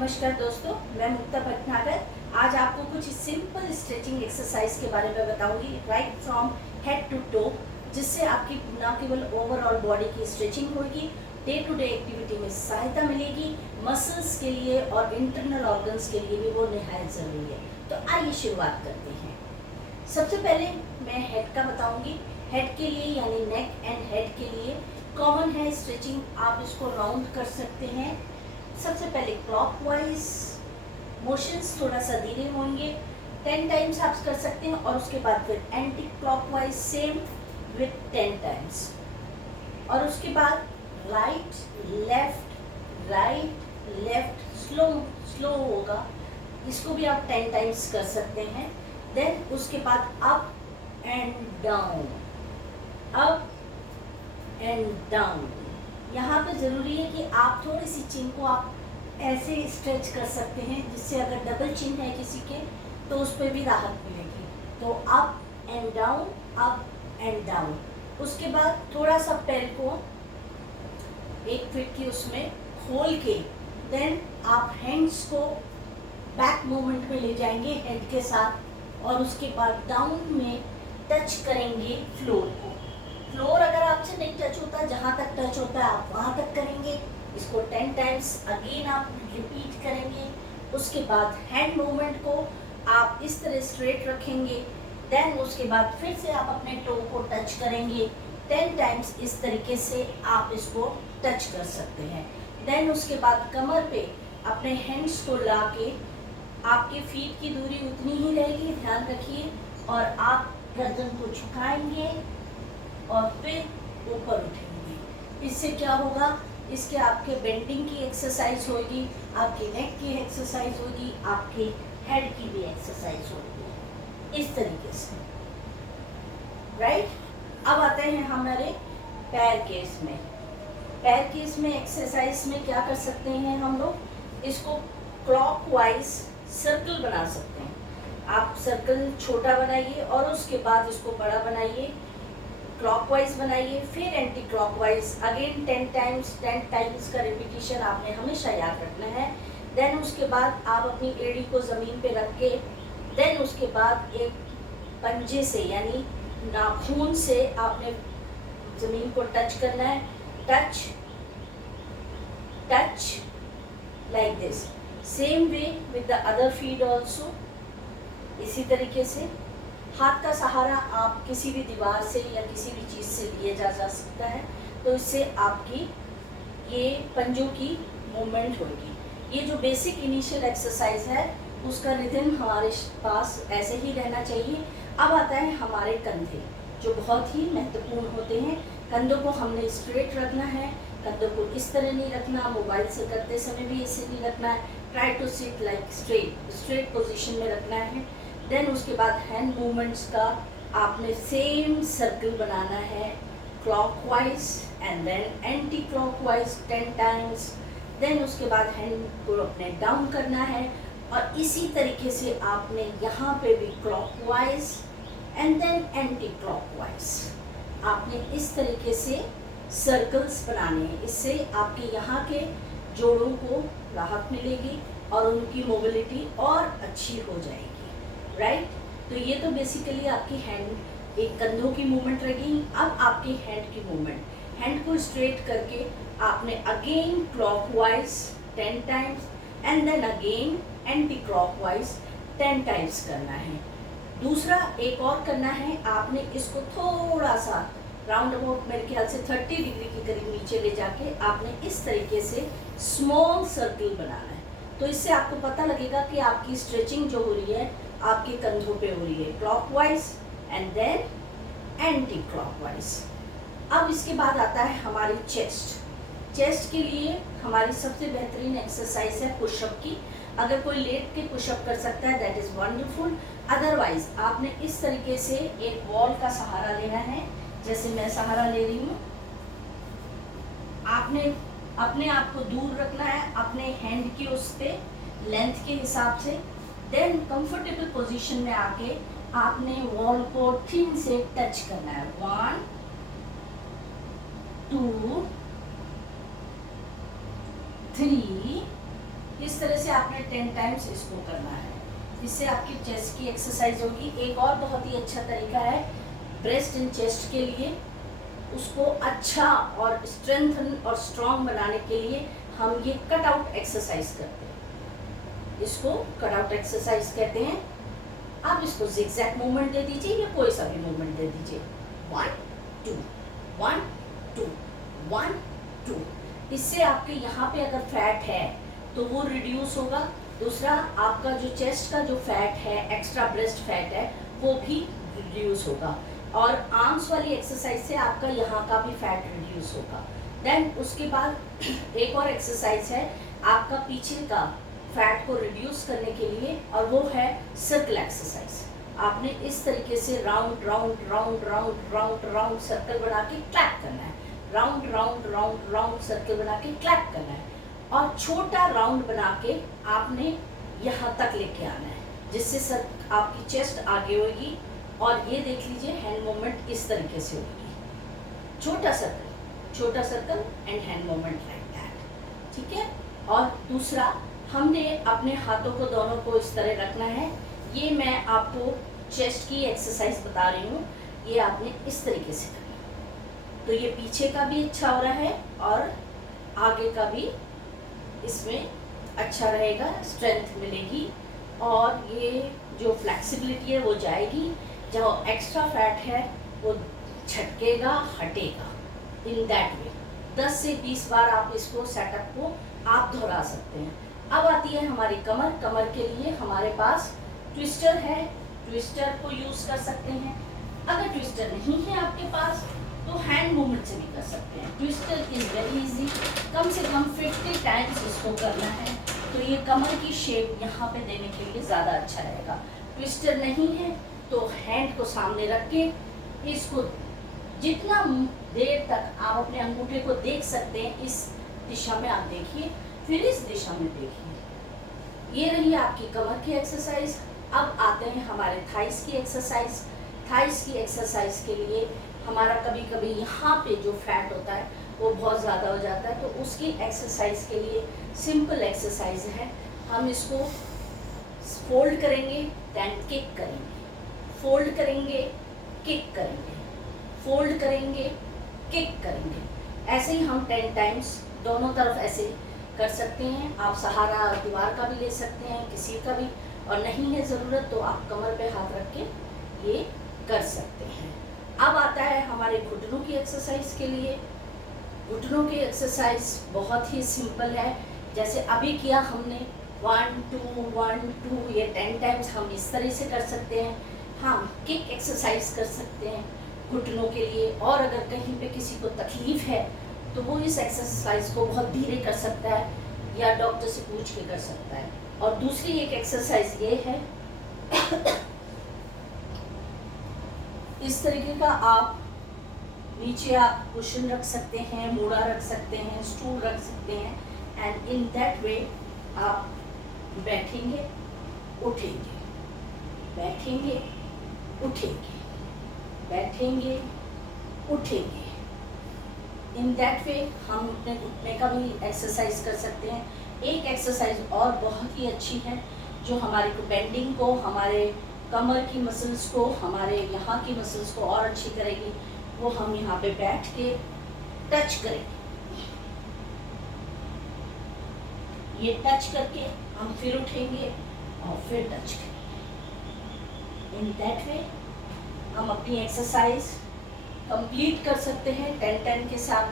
नमस्कार दोस्तों, मैं मुक्ता भटनागर। आज आपको कुछ सिंपल स्ट्रेचिंग एक्सरसाइज के बारे में बताऊंगी, right from head to toe, जिससे आपकी न केवल ओवरऑल बॉडी की स्ट्रेचिंग होगी, डे टू डे एक्टिविटी में सहायता मिलेगी, मसल्स के लिए और इंटरनल ऑर्गन्स के लिए भी वो निहायत ज़रूरी है। तो आइए शुरुआत करते हैं। सबसे पहले मैं हेड का बताऊंगी। हेड के लिए यानी नेक एंड हेड के लिए कॉमन है स्ट्रेचिंग, आप इसको राउंड कर सकते हैं। सबसे पहले क्लॉकवाइज मोशंस थोड़ा सा धीरे होंगे, 10 टाइम्स आप कर सकते हैं, और उसके बाद फिर anti clockwise same with 10 times, और उसके बाद राइट लेफ्ट स्लो स्लो होगा, इसको भी आप 10 टाइम्स कर सकते हैं। देन उसके बाद up and down, up and down. यहाँ पे ज़रूरी है कि आप थोड़ी सी चिन को आप ऐसे स्ट्रेच कर सकते हैं, जिससे अगर डबल चिन है किसी के तो उस पर भी राहत मिलेगी। तो up and down, up and down. उसके बाद थोड़ा सा पैर को 1 फीट की उसमें खोल के देन आप हैंड्स को बैक मूवमेंट में ले जाएंगे हेड के साथ, और उसके बाद डाउन में टच करेंगे फ्लोर को। फ्लोर अगर आपसे नहीं टच होता, जहाँ तक टच होता है आप वहाँ तक करेंगे। इसको 10 टाइम्स अगेन आप रिपीट करेंगे। उसके बाद हैंड मूवमेंट को आप इस तरह स्ट्रेट रखेंगे। देन उसके बाद फिर से आप अपने टो को टच करेंगे 10 टाइम्स। इस तरीके से आप इसको टच कर सकते हैं। देन उसके बाद कमर पे अपने हैंड्स को ला के, आपके फीट की दूरी उतनी ही रहेगी, ध्यान रखिए, और आप गर्दन को झुकाएंगे और फिर ऊपर उठेंगे। इससे क्या होगा, इसके आपके बेंडिंग की एक्सरसाइज होगी, आपके नेक की एक्सरसाइज होगी, आपके हेड की भी एक्सरसाइज होगी, इस तरीके से, राइट। अब आते हैं हमारे पैर के इसमें। पैर के इसमें एक्सरसाइज में क्या कर सकते हैं हम लोग, इसको क्लॉकवाइज सर्कल बना सकते हैं। आप सर्कल छोटा बनाइए और उसके बाद इसको बड़ा बनाइए, क्लॉकवाइज बनाइए, फिर एंटी क्लॉकवाइज अगेन 10 टाइम्स का रिपीटिशन आपने हमेशा याद रखना है। देन उसके बाद आप अपनी एड़ी को ज़मीन पे रख के, देन उसके बाद एक पंजे से यानी नाखून से आपने ज़मीन को टच करना है। Touch touch like this, same way with the other feet also. इसी तरीके से हाथ का सहारा आप किसी भी दीवार से या किसी भी चीज़ से लिया जा सकता है, तो इससे आपकी ये पंजों की मूवमेंट होगी। ये जो बेसिक इनिशियल एक्सरसाइज है उसका रिदम हमारे पास ऐसे ही रहना चाहिए। अब आता है हमारे कंधे, जो बहुत ही महत्वपूर्ण होते हैं। कंधों को हमने स्ट्रेट रखना है, कंधों को इस तरह नहीं रखना, मोबाइल से करते समय भी ऐसे नहीं रखना है। Try to sit like straight position में रखना है। देन उसके बाद हैंड मूवमेंट्स का आपने सेम सर्कल बनाना है, clockwise and then anti clockwise 10 times. Then उसके बाद हैंड को अपने डाउन करना है, और इसी तरीके से आपने यहाँ पे भी clockwise and then anti clockwise आपने इस तरीके से सर्कल्स बनाने हैं। इससे आपके यहाँ के जोड़ों को राहत मिलेगी और उनकी मोबिलिटी और अच्छी हो जाएगी, राइट। तो ये तो बेसिकली आपकी हैंड, एक कंधों की मूवमेंट रहेगी। अब आपकी हैंड की मूवमेंट, हैंड को स्ट्रेट करके आपने again clockwise 10 times and then again anti clockwise 10 times करना है। दूसरा एक और करना है, आपने इसको थोड़ा सा राउंड अबाउट मेरे ख्याल से 30 डिग्री के करीब नीचे ले जाके आपने इस तरीके से स्मॉल सर्कल बनाना है। तो इससे आपको पता लगेगा कि आपकी स्ट्रेचिंग जो हो रही है आपके कंधों पे हो रही है, clockwise and then anti clockwise. अब इसके बाद आता है हमारी चेस्ट। चेस्ट के लिए हमारी सबसे बेहतरीन एक्सरसाइज है पुशअप की। अगर कोई लेट के पुशअप कर सकता है दैट इज़ वंडरफुल। अदरवाइज आपने इस तरीके से एक वॉल का सहारा लेना है, जैसे मैं सहारा ले रही हूँ। आपने अपने आप को दूर रखना है अपने हैंड की उस पे लेंथ के हिसाब से। देन कंफर्टेबल पोजीशन में आके आपने वॉल को थिन से टच करना है। 1 2 3 इस तरह से आपने 10 टाइम्स इसको करना है। इससे आपकी चेस्ट की एक्सरसाइज होगी। एक और बहुत ही अच्छा तरीका है ब्रेस्ट एंड चेस्ट के लिए, उसको अच्छा और स्ट्रेंथन और स्ट्रॉन्ग बनाने के लिए हम ये कट आउट एक्सरसाइज करते हैं। इसको कट आउट एक्सरसाइज कहते हैं। आप इसको जिगजैग मूवमेंट दे दीजिए या कोई सा भी मूवमेंट दे दीजिए। 1 2 1 2 1 2। इससे आपके यहाँ पे अगर फैट है तो वो रिड्यूस होगा। दूसरा, आपका जो चेस्ट का जो फैट है, एक्स्ट्रा ब्रेस्ट फैट है, वो भी रिड्यूस होगा। और आर्म्स वाली एक्सरसाइज से आपका यहाँ का भी फैट रिड्यूस होगा। देन उसके बाद एक और एक्सरसाइज है आपका पीछे का फैट को रिड्यूस करने के लिए, और वो है सर्कल एक्सरसाइज। आपने इस तरीके से round round round round round round circle बना के क्लैप करना है। Round round round round circle बना के क्लैप करना है, और छोटा राउंड बना के आपने यहाँ तक लेके आना है, जिससे सर आपकी चेस्ट आगे होगी। और ये देख लीजिए हैंड मूवमेंट इस तरीके से होगी। छोटा circle and hand movement like that, ठीक है। और दूसरा, हमने अपने हाथों को दोनों को इस तरह रखना है। ये मैं आपको चेस्ट की एक्सरसाइज बता रही हूँ, ये आपने इस तरीके से करना है। तो ये पीछे का भी अच्छा हो रहा है और आगे का भी इसमें अच्छा रहेगा, स्ट्रेंथ मिलेगी, और ये जो फ्लेक्सिबिलिटी है वो जाएगी। जो एक्स्ट्रा फैट है वो झटकेगा, हटेगा। इन दैट वे 10 से 20 बार आप इसको सेटअप को आप दोहरा सकते हैं। अब आती है हमारी कमर। कमर के लिए हमारे पास ट्विस्टर है, ट्विस्टर को यूज़ कर सकते हैं। अगर ट्विस्टर नहीं है आपके पास तो हैंड मूवमेंट से भी कर सकते हैं। Twister is very easy. कम से कम 50 टाइम्स इसको करना है, तो ये कमर की शेप यहाँ पे देने के लिए ज़्यादा अच्छा रहेगा। ट्विस्टर नहीं है तो हैंड को सामने रख के इसको जितना देर तक आप अपने अंगूठे को देख सकते हैं, इस दिशा में आप देखिए, फिर इस दिशा में देखिए। ये रही आपकी कमर की एक्सरसाइज। अब आते हैं हमारे थाइस की एक्सरसाइज। थाइस की एक्सरसाइज के लिए हमारा कभी कभी यहाँ पे जो फैट होता है वो बहुत ज़्यादा हो जाता है, तो उसकी एक्सरसाइज के लिए सिंपल एक्सरसाइज है। हम इसको फोल्ड करेंगे, दैन किक करेंगे, फोल्ड करेंगे, किक करेंगे, फोल्ड करेंगे, किक करेंगे। ऐसे ही हम 10 टाइम्स दोनों तरफ ऐसे कर सकते हैं। आप सहारा दीवार का भी ले सकते हैं, किसी का भी, और नहीं है ज़रूरत तो आप कमर पे हाथ रख के ये कर सकते हैं। अब आता है हमारे घुटनों की एक्सरसाइज के लिए। घुटनों की एक्सरसाइज बहुत ही सिंपल है। जैसे अभी किया हमने 1 2 1 2, ये 10 टाइम्स हम इस तरह से कर सकते हैं। हम किक एक्सरसाइज कर सकते हैं घुटनों के लिए, और अगर कहीं पे किसी को तकलीफ़ है तो वो इस एक्सरसाइज को बहुत धीरे कर सकता है या डॉक्टर से पूछ के कर सकता है। और दूसरी एक एक्सरसाइज ये है, इस तरीके का आप नीचे आप कुशन रख सकते हैं, मूड़ा रख सकते हैं, स्टूल रख सकते हैं, एंड इन दैट वे आप बैठेंगे, उठेंगे, बैठेंगे, उठेंगे, बैठेंगे, उठेंगे। इन दैट वे हम अपने घुटने का भी एक्सरसाइज कर सकते हैं। एक एक्सरसाइज और बहुत ही अच्छी है जो हमारे को बेंडिंग को, हमारे कमर की मसल्स को, हमारे यहाँ की मसल्स को और अच्छी करेगी। वो हम यहाँ पे बैठ के टच करेंगे। ये टच करके हम फिर उठेंगे और फिर टच करेंगे। इन दैट वे हम अपनी एक्सरसाइज कंप्लीट कर सकते हैं 10-10 के साथ।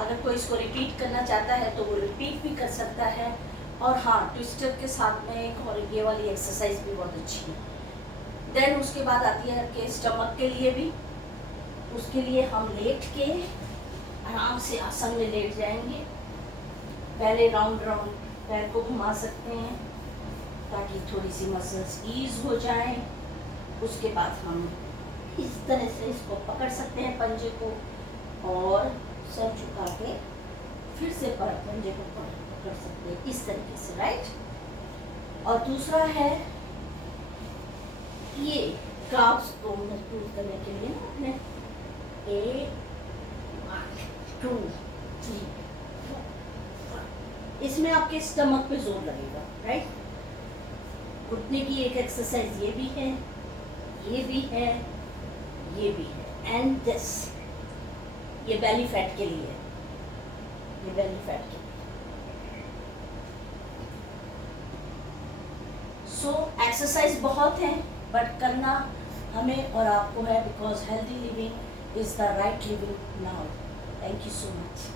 अगर कोई इसको रिपीट करना चाहता है तो वो रिपीट भी कर सकता है। और हाँ, ट्विस्टर के साथ में एक और ये वाली एक्सरसाइज भी बहुत अच्छी है। देन उसके बाद आती है कि स्टमक के लिए भी, उसके लिए हम लेट के आराम से आसन में लेट जाएंगे। पहले राउंड राउंड पैर को घुमा सकते हैं ताकि थोड़ी सी मसल्स ईज हो जाएं। उसके बाद हम इस तरह से इसको पकड़ सकते हैं पंजे को, और सर झुका के फिर से पंजे को पकड़ सकते हैं इस तरीके से, राइट। और दूसरा है ये काफ्स को मजबूत करने के लिए ना अपने 1 2 3 4 5 इसमें आपके स्टमक पे जोर लगेगा, राइट। घुटने की एक एक्सरसाइज ये भी है, ये भी है, ये भी है, एंड दिस, ये बेली फैट के लिए, ये बेली फैट के लिए। सो एक्सरसाइज बहुत है, बट करना हमें और आपको है, because healthy living is the right living now. Thank you so much.